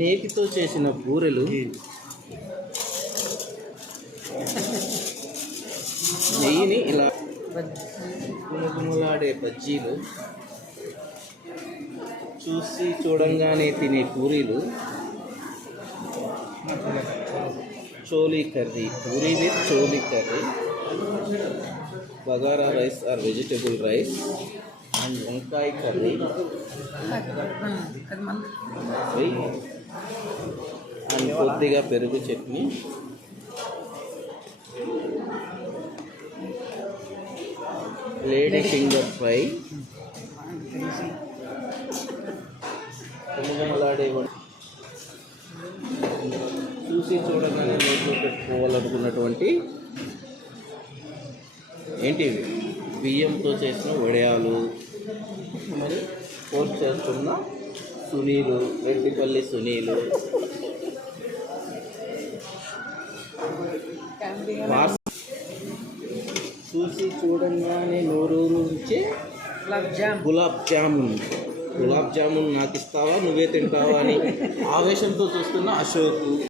నేతితో చేసిన బూరెలు. నెయ్యిని ఇలా గుమగుమలాడే బజ్జీలు. చూసి చూడంగానే తినే పూరీలు. Chole curry puri with chole curry. Bagara rice or vegetable rice. వంకాయ కర్రీ. అండ్ కొద్దిగా పెరుగు చట్నీ. Lady finger fry. వం- చూసి చూడగానే నోట్లో పెట్టుకోవాలనుకున్నటువంటి ఏంటి బియ్యంతో చేసిన వడియాలు. మరి పోస్ట్ చేస్తున్న సునీలు రెడ్డిపల్లి సునీలు. చూసి చూడంగానే నోరూరించే గులాబ్ జామున్ గులాబ్ జామున్ నాకు ఇస్తావా? నువ్వే తింటావా అని ఆవేశంతో చూస్తున్న అశోక్.